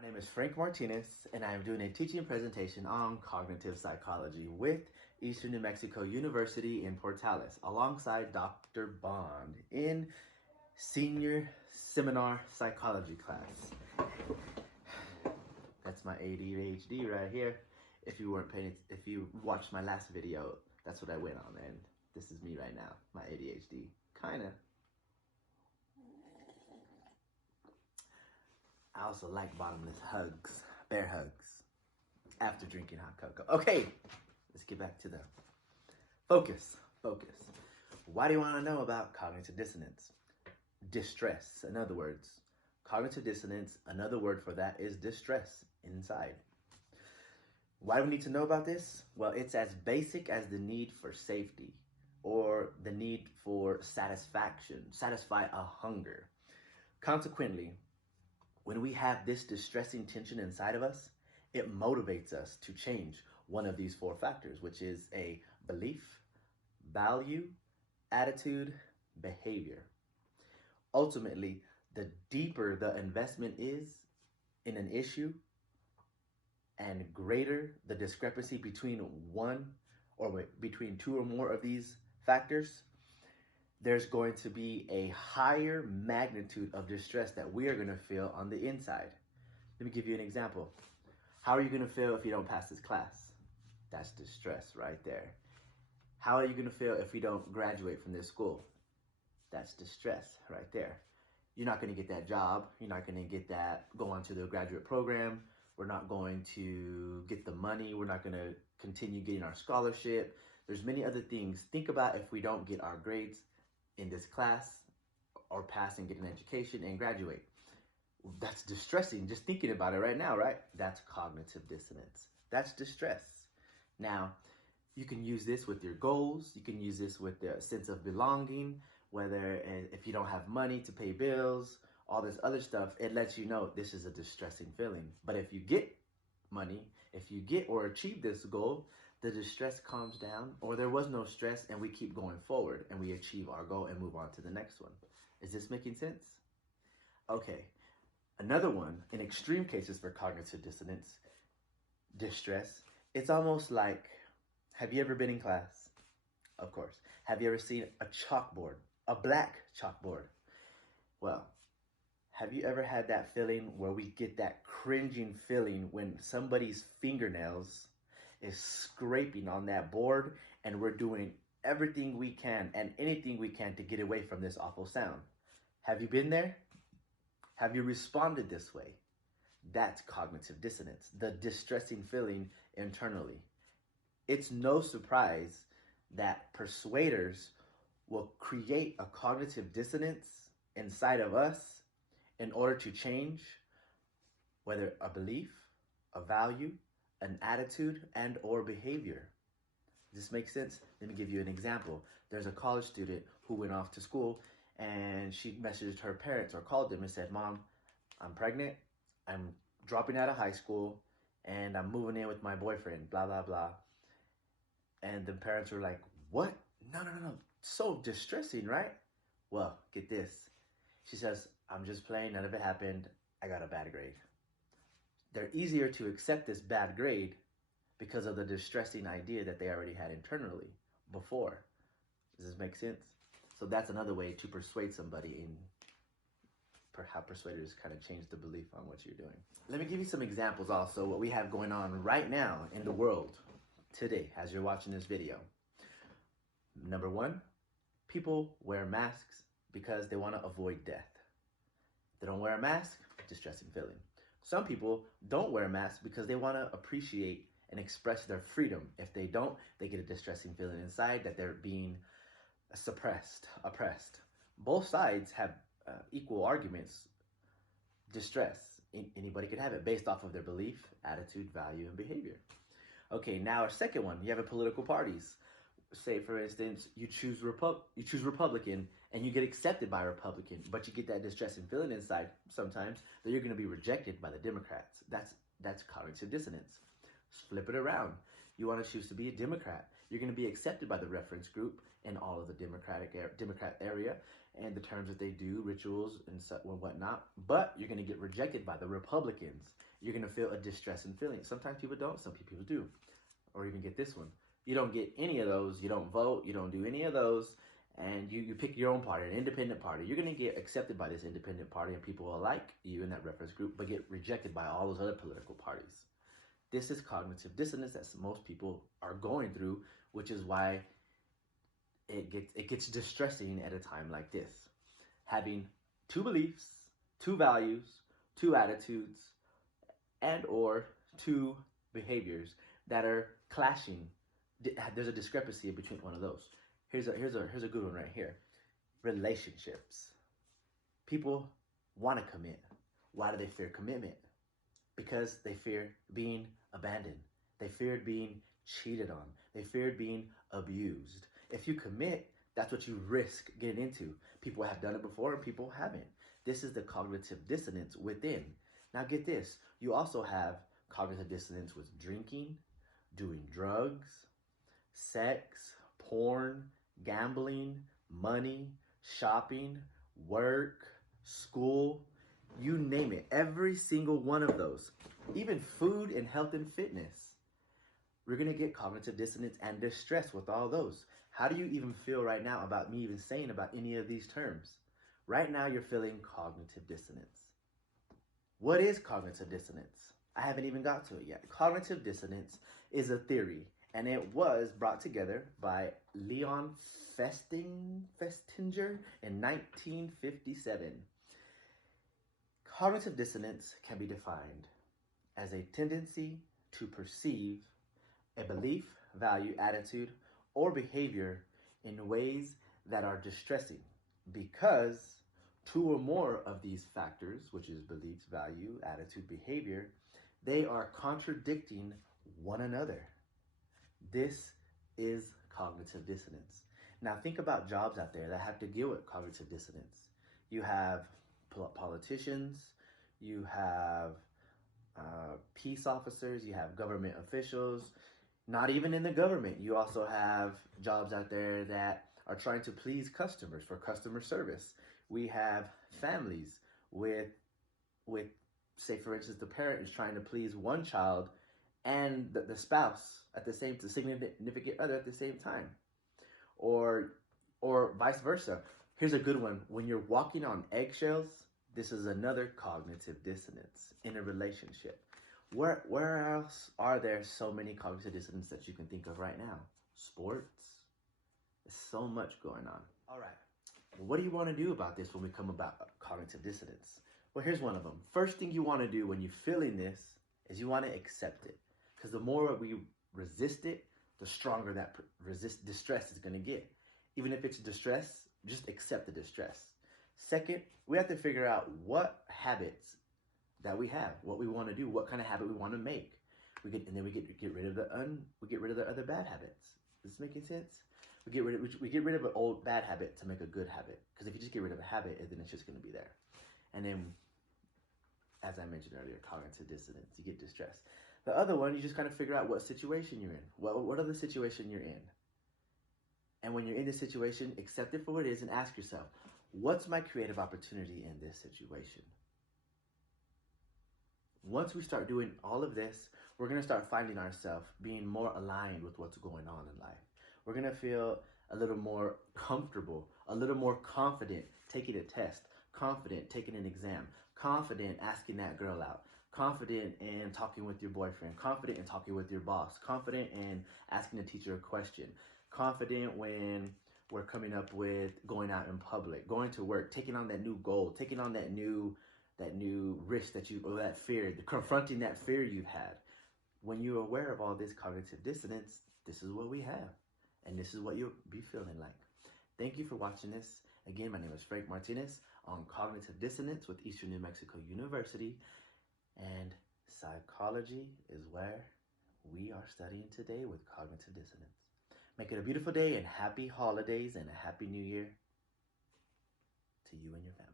My name is Frank Martinez, and I am doing a teaching presentation on cognitive psychology with Eastern New Mexico University in Portales, alongside Dr. Bond in senior seminar psychology class. That's my ADHD right here. If you watched my last video, that's what I went on, and this is me right now, my ADHD, kinda. I also like bottomless hugs, bear hugs, after drinking hot cocoa. Okay, let's get back to the focus. Why do you want to know about cognitive dissonance? Distress, in other words. Cognitive dissonance, another word for that is distress inside. Why do we need to know about this? Well, it's as basic as the need for safety or the need for satisfaction, satisfy a hunger. Consequently, when we have this distressing tension inside of us, it motivates us to change one of these four factors, which is a belief, value, attitude, behavior. Ultimately, the deeper the investment is in an issue and greater the discrepancy between between two or more of these factors, there's going to be a higher magnitude of distress that we are going to feel on the inside. Let me give you an example. How are you going to feel if you don't pass this class? That's distress right there. How are you going to feel if you don't graduate from this school? That's distress right there. You're not going to get that job. You're not going to go on to the graduate program. We're not going to get the money. We're not going to continue getting our scholarship. There's many other things. Think about if we don't get our grades in this class or pass and get an education and graduate. That's distressing just thinking about it right now, right? That's cognitive dissonance. That's distress. Now, you can use this with your goals. You can use this with the sense of belonging, whether if you don't have money to pay bills, all this other stuff, it lets you know this is a distressing feeling. But if you get money, if you get or achieve this goal, the distress calms down, or there was no stress and we keep going forward and we achieve our goal and move on to the next one. Is this making sense? Okay, another one, in extreme cases for cognitive dissonance, distress, it's almost like, have you ever been in class? Of course. Have you ever seen a chalkboard, a black chalkboard? Well, have you ever had that feeling where we get that cringing feeling when somebody's fingernails is scraping on that board and we're doing everything we can and anything we can to get away from this awful sound? Have you been there? Have you responded this way? That's cognitive dissonance, the distressing feeling internally. It's no surprise that persuaders will create a cognitive dissonance inside of us in order to change whether a belief, a value, an attitude, and or behavior. Does this make sense? Let me give you an example. There's a college student who went off to school and she messaged her parents or called them and said, "Mom, I'm pregnant, I'm dropping out of high school, and I'm moving in with my boyfriend, blah, blah, blah." And the parents were like, "What? No. So distressing, right?" Well, get this. She says, "I'm just playing, none of it happened, I got a bad grade." They're easier to accept this bad grade because of the distressing idea that they already had internally before. Does this make sense? So that's another way to persuade somebody in how persuaders kind of change the belief on what you're doing. Let me give you some examples also, what we have going on right now in the world today as you're watching this video. Number one, people wear masks because they want to avoid death. They don't wear a mask, distressing feeling. Some people don't wear masks because they want to appreciate and express their freedom. If they don't, they get a distressing feeling inside that they're being suppressed, oppressed. Both sides have equal arguments. Distress, anybody can have it based off of their belief, attitude, value, and behavior. Okay, now our second one, you have a political parties. Say, for instance, you choose Republican and you get accepted by a Republican, but you get that distressing feeling inside sometimes that you're going to be rejected by the Democrats. That's cognitive dissonance. Flip it around. You want to choose to be a Democrat. You're going to be accepted by the reference group in all of the Democrat area, and the terms that they do, rituals and whatnot, but you're going to get rejected by the Republicans. You're going to feel a distress and feeling. Sometimes people don't, some people do. Or even get this one. You don't get any of those, you don't vote, you don't do any of those, and you pick your own party, an independent party. You're going to get accepted by this independent party, and people will like you in that reference group, but get rejected by all those other political parties. This is cognitive dissonance that most people are going through, which is why it gets distressing at a time like this. Having two beliefs, two values, two attitudes, and or two behaviors that are clashing. There's a discrepancy between one of those. Here's a good one right here. Relationships. People want to commit. Why do they fear commitment? Because they fear being abandoned. They feared being cheated on. They feared being abused. If you commit, that's what you risk getting into. People have done it before and people haven't. This is the cognitive dissonance within. Now get this. You also have cognitive dissonance with drinking, doing drugs, sex, porn, gambling, money, shopping, work, school, you name it. Every single one of those. Even food and health and fitness. We're going to get cognitive dissonance and distress with all those. How do you even feel right now about me even saying about any of these terms? Right now you're feeling cognitive dissonance. What is cognitive dissonance? I haven't even got to it yet. Cognitive dissonance is a theory, and it was brought together by Leon Festinger in 1957. Cognitive dissonance can be defined as a tendency to perceive a belief, value, attitude, or behavior in ways that are distressing because two or more of these factors, which is beliefs, value, attitude, behavior, they are contradicting one another. This is cognitive dissonance. Now think about jobs out there that have to deal with cognitive dissonance. You have politicians, you have peace officers, you have government officials. Not even in the government, you also have jobs out there that are trying to please customers for customer service. We have families with say for instance, the parent is trying to please one child and the spouse at the same, the significant other at the same time, or vice versa. Here's a good one. When you're walking on eggshells, this is another cognitive dissonance in a relationship. Where else are there so many cognitive dissonance that you can think of right now? Sports. There's so much going on. All right. What do you want to do about this when we come about cognitive dissonance? Well, here's one of them. First thing you want to do when you're feeling this is you want to accept it. Because the more we resist it, the stronger that distress is going to get. Even if it's distress, just accept the distress. Second, we have to figure out what habits that we have, what we want to do, what kind of habit we want to make. We get rid of the other bad habits. Is this making sense? We get rid of an old bad habit to make a good habit. Because if you just get rid of a habit, then it's just going to be there. And then, as I mentioned earlier, cognitive dissonance, you get distressed. The other one, you just kind of figure out what situation you're in. What are the situation you're in? And when you're in this situation, accept it for what it is and ask yourself, what's my creative opportunity in this situation? Once we start doing all of this, we're going to start finding ourselves being more aligned with what's going on in life. We're going to feel a little more comfortable, a little more confident taking a test, confident taking an exam, confident asking that girl out, confident in talking with your boyfriend, confident in talking with your boss, confident in asking the teacher a question, confident when we're coming up with going out in public, going to work, taking on that new goal, taking on that new risk or that fear, confronting that fear you've had. When you're aware of all this cognitive dissonance, this is what we have. And this is what you'll be feeling like. Thank you for watching this. Again, my name is Frank Martinez on Cognitive Dissonance with Eastern New Mexico University. And psychology is where we are studying today with cognitive dissonance. Make it a beautiful day and happy holidays and a happy new year to you and your family.